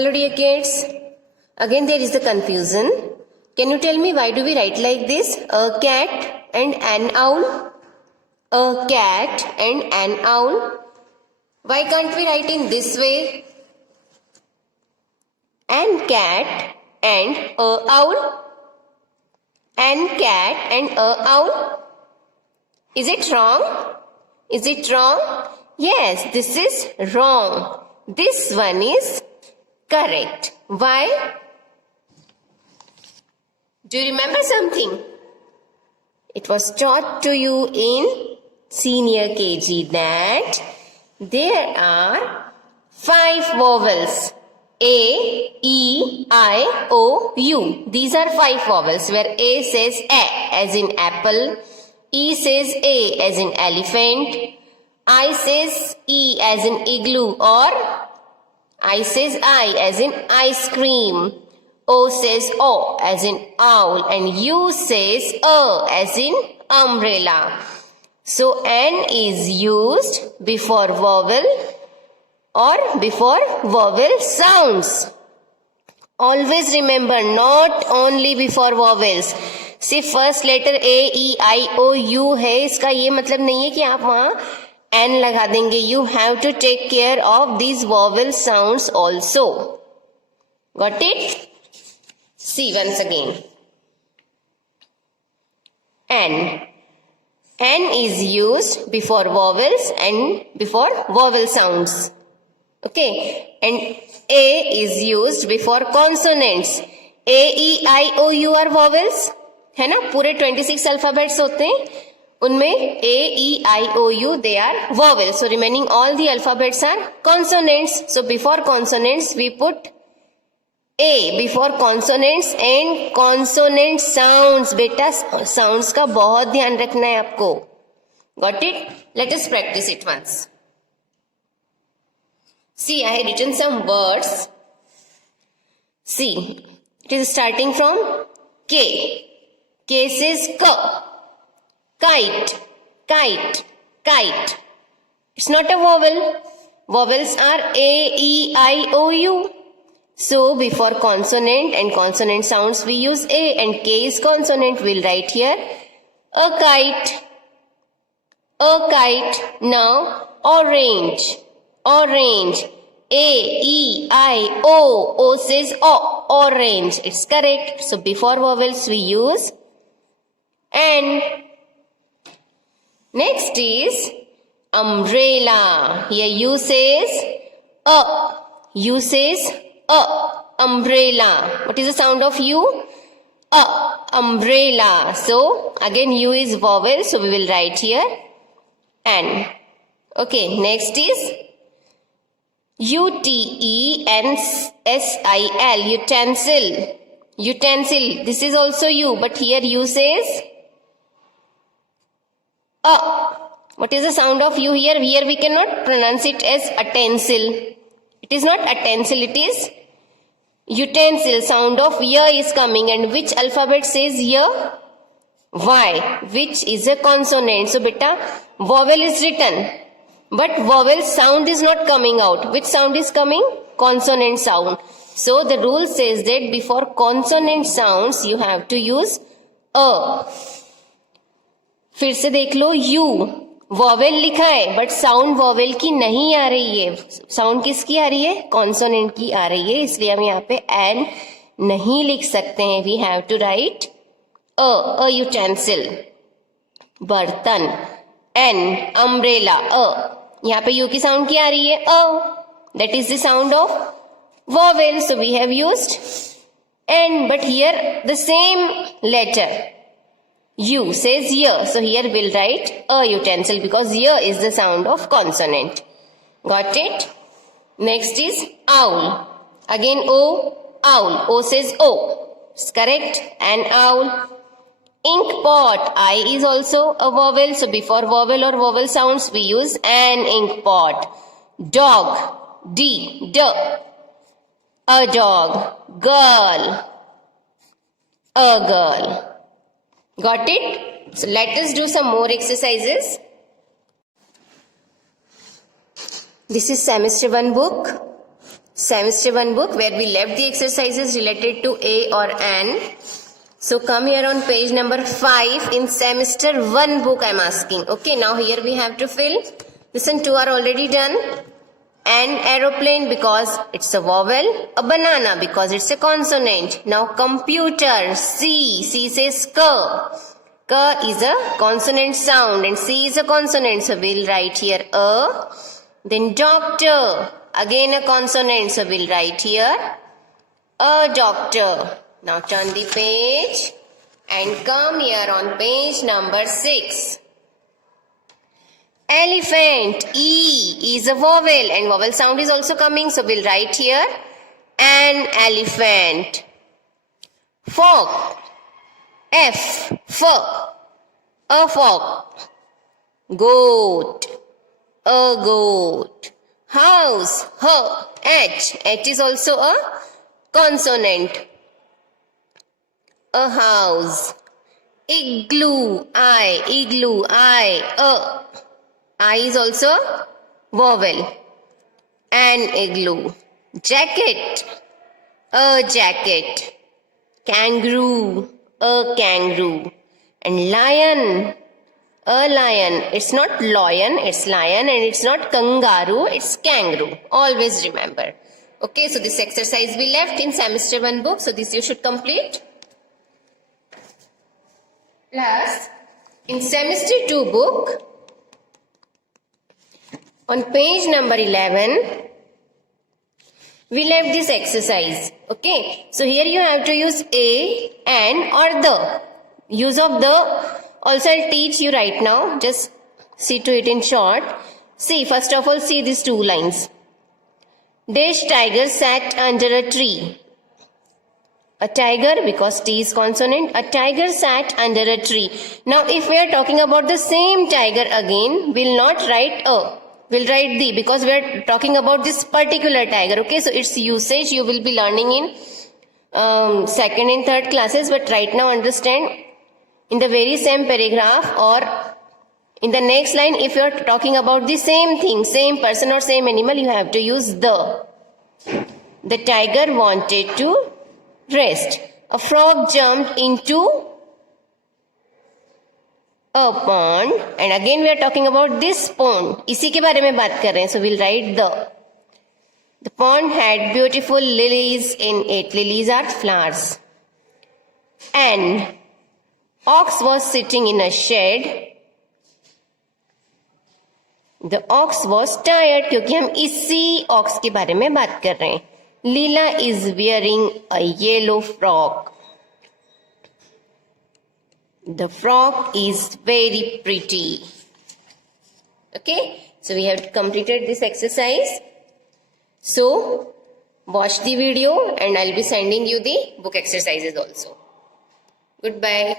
Hello dear kids. Again there is the confusion. Can you tell me why do we write like this? A cat and an owl. A cat and an owl. Why can't we write in this way? An cat and a owl. An cat and a owl. Is it wrong? Is it wrong? Yes, this is wrong. This one is correct. Why? Do you remember something? It was taught to you in senior KG that there are 5 vowels. A, E, I, O, U. These are 5 vowels where A says A as in apple, E says A as in elephant, I says E as in igloo, or I says I as in ice cream, O says O as in owl, and U says A as in umbrella. So N is used before vowel or before vowel sounds. Always remember, not only before vowels. सिर्फ first letter A E I O U है, इसका ये मतलब नहीं है कि आप वहां एन लगा देंगे. You have to take care of these vowel sounds also. Got it? See once again. An. An is used before vowels and before vowel sounds. Okay. And a is used before consonants. A E I O U are vowels है ना. पूरे 26 alphabets होते हैं, उनमें A E I O U they are vowels. So remaining all the alphabets are consonants. So before consonants we put A before consonants and consonant sounds. बेटा sounds का बहुत ध्यान रखना है आपको. Got it? Let us practice it once. See, I have written some words. See, it is starting from K. K says K. Kite, kite, kite. It's not a vowel. Vowels are A, E, I, O, U. So before consonant and consonant sounds we use A, and K is consonant. We'll write here a kite. A kite. Now orange, orange. A, E, I, O. O says O, orange. It's correct. So before vowels we use and. Next is umbrella. Here U says A. U says A. Umbrella. What is the sound of U? A. Umbrella. So again U is vowel. So we will write here N. Okay. Next is U-T-E-N-S-I-L. Utensil. Utensil. This is also U, but here U says A. What is the sound of U here? Here we cannot pronounce it as utensil. It is not utensil, it is utensil. Sound of Y is coming, and which alphabet says Y? Y, which is a consonant. So beta, vowel is written, but vowel sound is not coming out. Which sound is coming? Consonant sound. So the rule says that before consonant sounds you have to use A. फिर से देख लो, you vowel लिखा है but sound vowel की नहीं आ रही है. Sound किसकी आ रही है? कॉन्सोनेंट की आ रही है, इसलिए हम यहाँ पे एन नहीं लिख सकते हैं. We have to write a utensil. बर्तन. एन. अम्ब्रेला. यहाँ पे यू की साउंड की आ रही है? That is the sound of vowel. So we have used an, but here the same letter U says Y. So here we'll write a utensil because Y is the sound of consonant. Got it? Next is owl. Again O, owl. O says O. It's correct. An owl. Ink pot. I is also a vowel. So before vowel or vowel sounds we use an ink pot. Dog. D. A dog. Girl. A girl. Got it? So let us do some more exercises. This is semester 1 book. semester 1 book where we left the exercises related to A or N. So come here on page number 5 in semester 1 book I'm asking. Okay, now here we have to fill. Listen, 2 are already done. An aeroplane because it's a vowel. A banana because it's a consonant. Now computer, C says K. K is a consonant sound and C is a consonant. So we'll write here A. Then doctor, again a consonant. So we'll write here a doctor. Now turn the page and come here on page number 6. Elephant, E is a vowel and vowel sound is also coming. So we'll write here an elephant. Fork, F, a fork. Goat, a goat. House, H is also a consonant. A house. Igloo, I, I is also vowel. An igloo. Jacket, a jacket. Kangaroo, a kangaroo. And lion, a lion. It's not lion, it's lion, and it's not kangaroo, it's kangaroo. Always remember. Okay, so this exercise we left in semester 1 book, so this you should complete. Plus, in semester 2 book, on page number 11, we left this exercise. Okay, so here you have to use a, an or the. Use of the also I'll teach you right now. Just see to it in short. See, first of all, see these 2 lines. Dash tiger sat under a tree. A tiger, because T is consonant, a tiger sat under a tree. Now, if we are talking about the same tiger again, we'll not write a. We'll write the, because we are talking about this particular tiger. Okay, so its usage you will be learning in second and third classes. But right now understand, in the very same paragraph or in the next line, if you are talking about the same thing, same person or same animal, you have to use the. The tiger wanted to rest. A frog jumped into a pond, and again we are talking about this pond. इसी के बारे में बात कर रहे हैं. So we'll write the. The pond had beautiful lilies in it. Lilies are flowers. An ox was sitting in a shed. The ox was tired, क्योंकि हम इसी ox के बारे में बात कर रहे हैं. Leela is wearing a yellow frock. The frock is very pretty. Okay, so we have completed this exercise. So, watch the video and I'll be sending you the book exercises also. Goodbye.